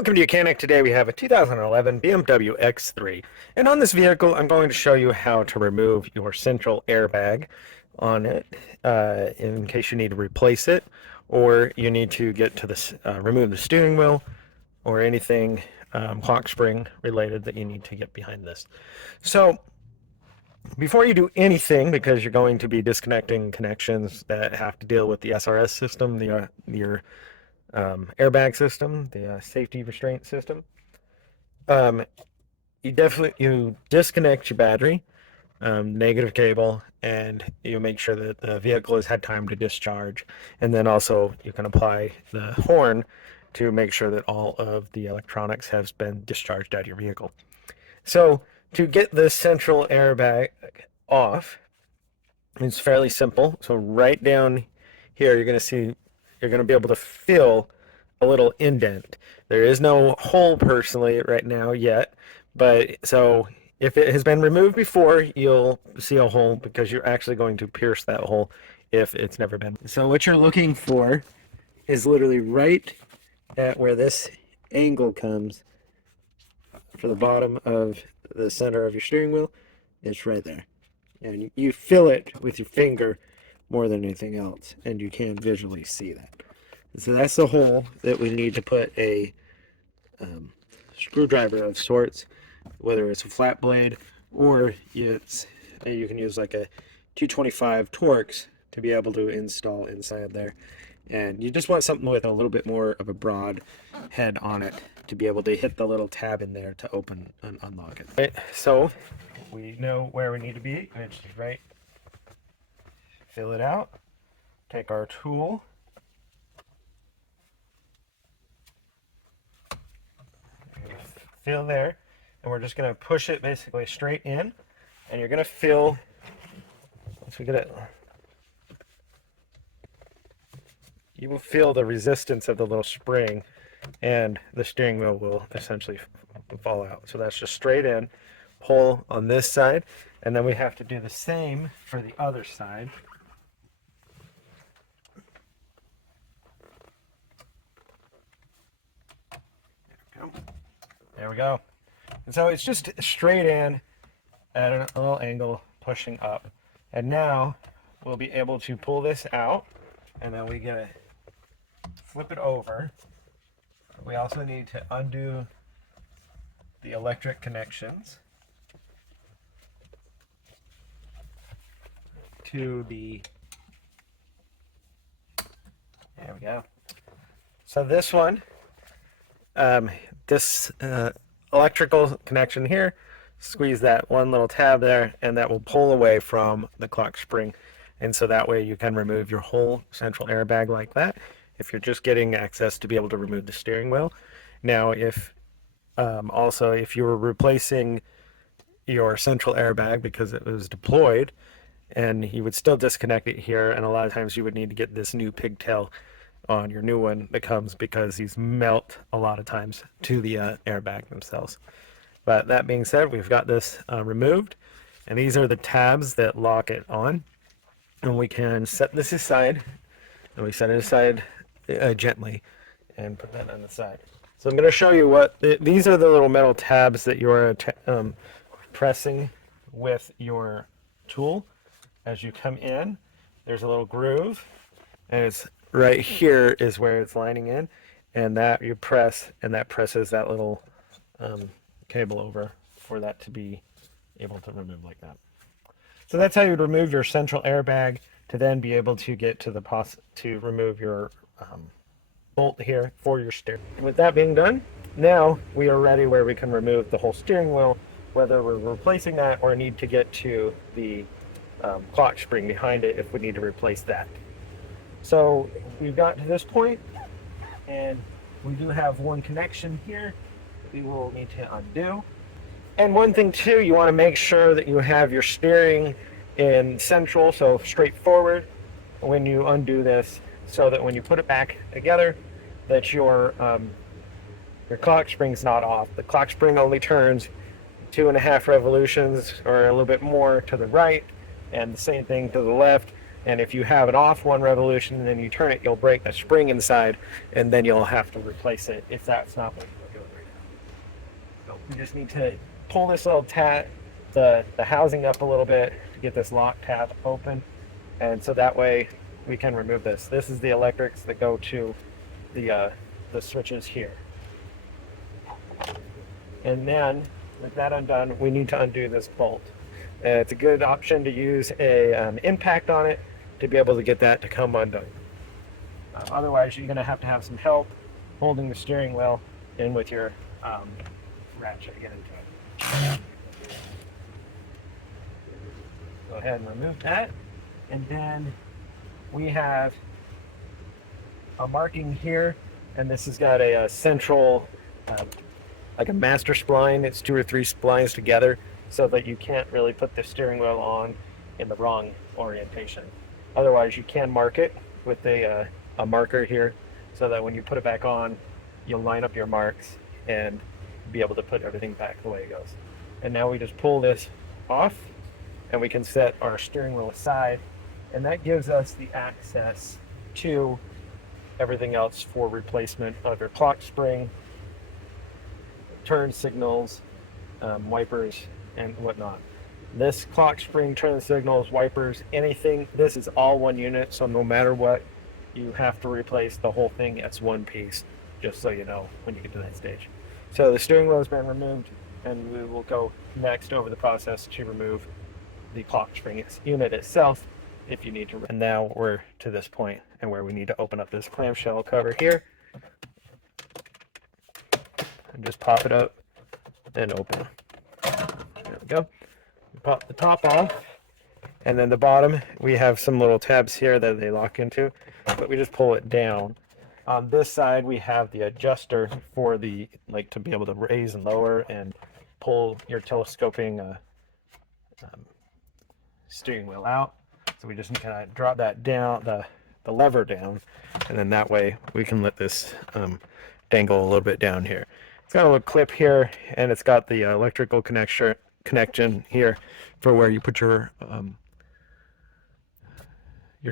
Welcome to Mechanic. Today we have a 2011 BMW X3. And on this vehicle, I'm going to show you how to remove your central airbag on it in case you need to replace it, or you need to get to this, remove the steering wheel, or anything clock spring related that you need to get behind this. So before you do anything, because you're going to be disconnecting connections that have to deal with the SRS system, your airbag system, the safety restraint system, you disconnect your battery, negative cable, and you make sure that the vehicle has had time to discharge. And then also you can apply the horn to make sure that all of the electronics has been discharged out of your vehicle. So to get this central airbag off, it's fairly simple. So right down here, you're going to see, you're going to be able to feel a little indent. There is no hole personally right now yet, but so if it has been removed before, you'll see a hole because you're actually going to pierce that hole if it's never been. So what you're looking for is literally right at where this angle comes for the bottom of the center of your steering wheel. It's right there. And you feel it with your finger more than anything else, and you can visually see that. So that's the hole that we need to put a screwdriver of sorts, whether it's a flat blade or you can use like a 225 Torx to be able to install inside there. And you just want something with a little bit more of a broad head on it to be able to hit the little tab in there to open and unlock it. Right, so we know where we need to be, which is right. Fill it out. Take our tool. Fill there, and we're just going to push it basically straight in, and you're going to feel, once we get it, you will feel the resistance of the little spring, and the steering wheel will essentially fall out. So that's just straight in, pull on this side, and then we have to do the same for the other side. There we go. And so it's just straight in at a little angle, pushing up. And now we'll be able to pull this out, and then we get to flip it over. We also need to undo the electric connections to the, there we go. So this one, this electrical connection here, squeeze that one little tab there, and that will pull away from the clock spring. And so that way you can remove your whole central airbag like that if you're just getting access to be able to remove the steering wheel. Now if also if you were replacing your central airbag because it was deployed, and you would still disconnect it here, and a lot of times you would need to get this new pigtail on your new one that comes, because these melt a lot of times to the airbag themselves. But that being said, we've got this removed, and these are the tabs that lock it on, and we can set this aside, and we set it aside gently and put that on the side. So I'm going to show you what these are, the little metal tabs that you're pressing with your tool. As you come in, there's a little groove, and it's right here is where it's lining in, and that you press, and that presses that little cable over for that to be able to remove like that. So that's how you would remove your central airbag, to then be able to get to the to remove your bolt here for your steering. And with that being done, now we are ready where we can remove the whole steering wheel, whether we're replacing that or need to get to the clock spring behind it if we need to replace that. So we've got to this point, and we do have one connection here that we will need to undo. And one thing too, you want to make sure that you have your steering in central, so straight forward when you undo this, so that when you put it back together, that your clock spring's not off. The clock spring only turns 2.5 revolutions or a little bit more to the right, and the same thing to the left. And if you have it off one revolution and then you turn it, you'll break the spring inside, and then you'll have to replace it if that's not what you're We just need to pull this little the housing up a little bit to get this lock tab open, and so that way we can remove this. This is the electrics that go to the switches here. And then with that undone, we need to undo this bolt. It's a good option to use a impact on it to be able to get that to come undone. Otherwise, you're going to have some help holding the steering wheel in with your ratchet to get into it. Go ahead and remove that. And then we have a marking here, and this has got a central, like a master spline. It's 2 or 3 splines together so that you can't really put the steering wheel on in the wrong orientation. Otherwise, you can mark it with a marker here so that when you put it back on, you'll line up your marks and be able to put everything back the way it goes. And now we just pull this off and we can set our steering wheel aside, and that gives us the access to everything else for replacement of your clock spring, turn signals, wipers, and whatnot. This clock spring, turn signals, wipers, anything, this is all one unit, so no matter what, you have to replace the whole thing as one piece, just so you know when you get to that stage. So the steering wheel has been removed, and we will go next over the process to remove the clock spring unit itself if you need to. And now we're to this point and where we need to open up this clamshell cover here and just pop it up and open. There we go. We pop the top off, and then the bottom we have some little tabs here that they lock into, but we just pull it down. On this side we have the adjuster for the, like, to be able to raise and lower and pull your telescoping steering wheel out. So we just kind of drop that down, the lever down, and then that way we can let this dangle a little bit down here. It's got a little clip here, and it's got the electrical connection here for where you put your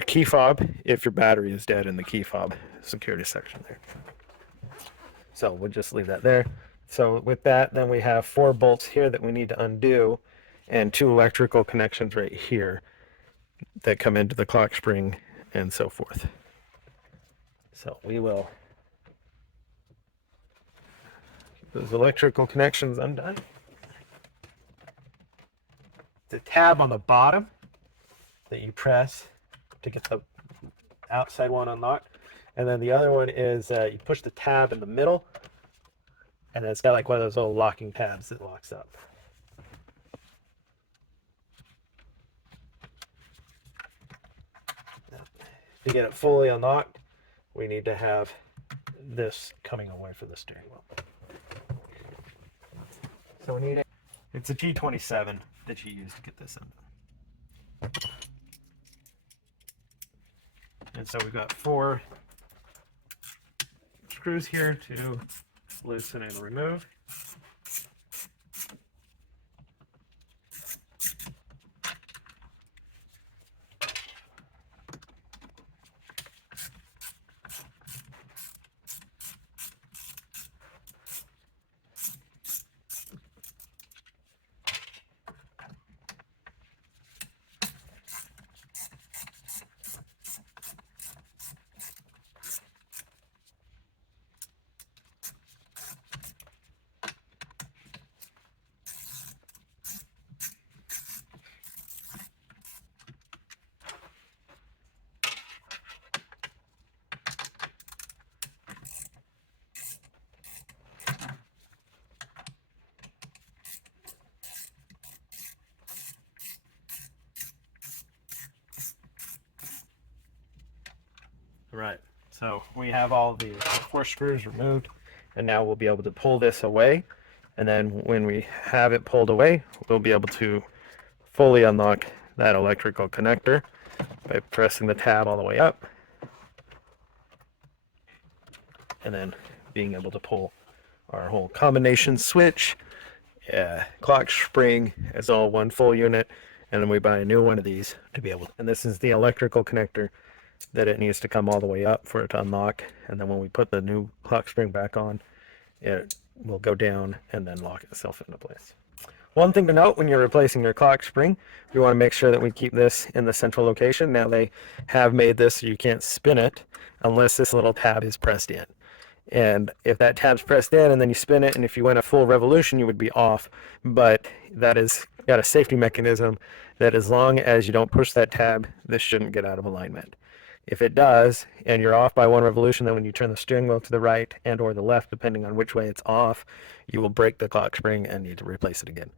key fob if your battery is dead in the key fob security section there. So we'll just leave that there. So with that, then we have 4 bolts here that we need to undo, and 2 electrical connections right here that come into the clock spring and so forth. So we will keep those electrical connections undone. The tab on the bottom that you press to get the outside one unlocked, and then the other one is you push the tab in the middle, and it's got like one of those little locking tabs that locks up. To get it fully unlocked, we need to have this coming away from the steering wheel. So we need it's a G27 that you use to get this undone. And so we've got 4 screws here to loosen and remove. Right, so we have all the 4 screws removed, and now we'll be able to pull this away, and then when we have it pulled away, we'll be able to fully unlock that electrical connector by pressing the tab all the way up, and then being able to pull our whole combination switch, clock spring as all one full unit, and then we buy a new one of these to be able to, and this is the electrical connector that it needs to come all the way up for it to unlock, and then when we put the new clock spring back on, it will go down and then lock itself into place. One thing to note when you're replacing your clock spring, you want to make sure that we keep this in the central location. Now they have made this so you can't spin it unless this little tab is pressed in. And if that tab's pressed in and then you spin it, and if you went a full revolution, you would be off. But that is got a safety mechanism that as long as you don't push that tab, this shouldn't get out of alignment. If it does, and you're off by one revolution, then when you turn the steering wheel to the right and or the left, depending on which way it's off, you will break the clock spring and need to replace it again.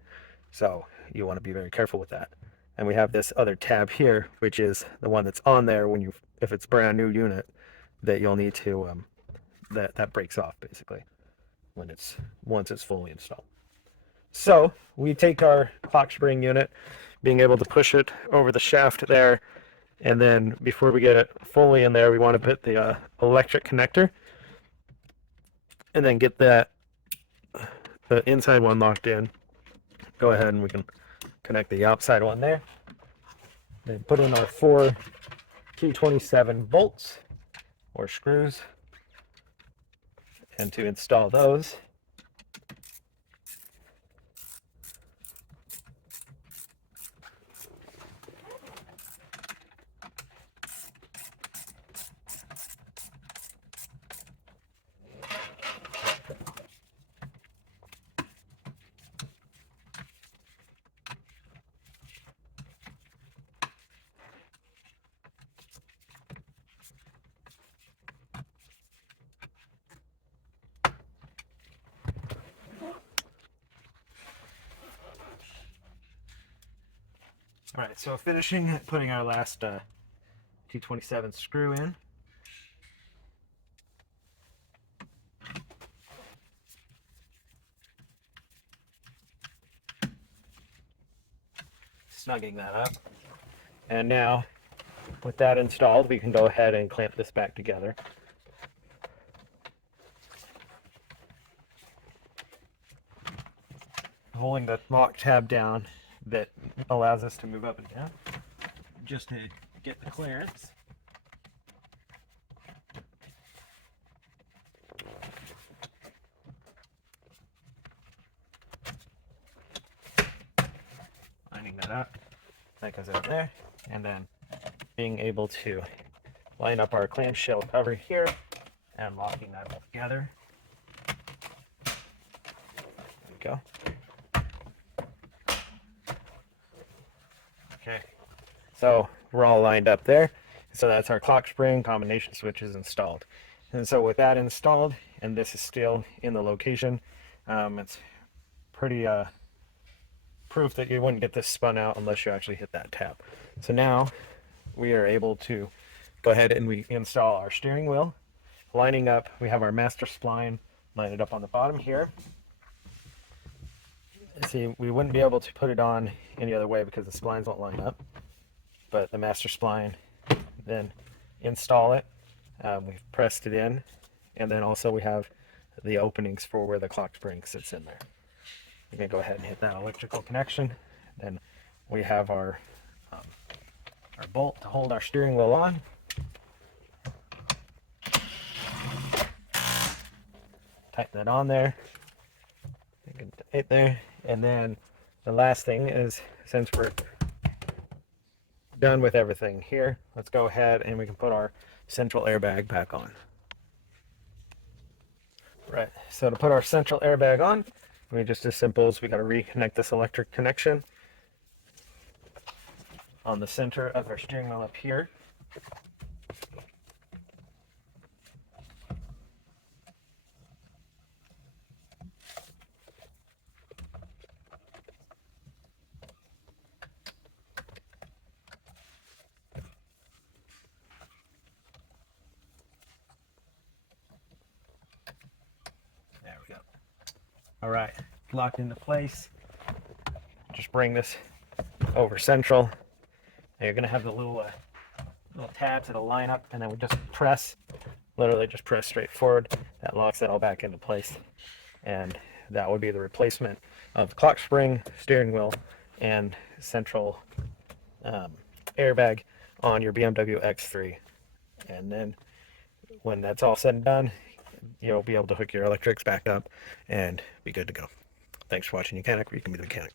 So you want to be very careful with that. And we have this other tab here, which is the one that's on there when you, if it's a brand new unit, that you'll need to, that breaks off basically when once it's fully installed. So we take our clock spring unit, being able to push it over the shaft there, and then before we get it fully in there, we want to put the electric connector and then get the inside one locked in. Go ahead and we can connect the outside one there. Then put in our 4 T27 bolts or screws. And to install those, all right, so finishing putting our last T27 screw in. Snugging that up. And now, with that installed, we can go ahead and clamp this back together. Holding the lock tab down that allows us to move up and down just to get the clearance. Lining that up, that goes out there, and then being able to line up our clamshell cover here and locking that all together. There we go. Okay, so we're all lined up there. So that's our clock spring combination switches installed. And so with that installed, and this is still in the location, it's pretty proof that you wouldn't get this spun out unless you actually hit that tab. So now we are able to go ahead and we install our steering wheel. Lining up, we have our master spline lined up on the bottom here. See, we wouldn't be able to put it on any other way because the splines won't line up. But the master spline, then install it. We've pressed it in, and then also we have the openings for where the clock spring sits in there. You can go ahead and hit that electrical connection. Then we have our bolt to hold our steering wheel on. Tighten that on there. Right there. And then the last thing is, since we're done with everything here, let's go ahead and we can put our central airbag back on. Right, so to put our central airbag on, we just as simple as we got to reconnect this electric connection on the center of our steering wheel up here. There we go. All right, locked into place. Just bring this over central. Now you're gonna have the little tabs that'll line up, and then we just press, literally just press straight forward. That locks it all back into place. And that would be the replacement of the clock spring, steering wheel, and central airbag on your BMW X3. And then when that's all said and done, you'll be able to hook your electrics back up and be good to go. Thanks for watching. You can be the mechanic.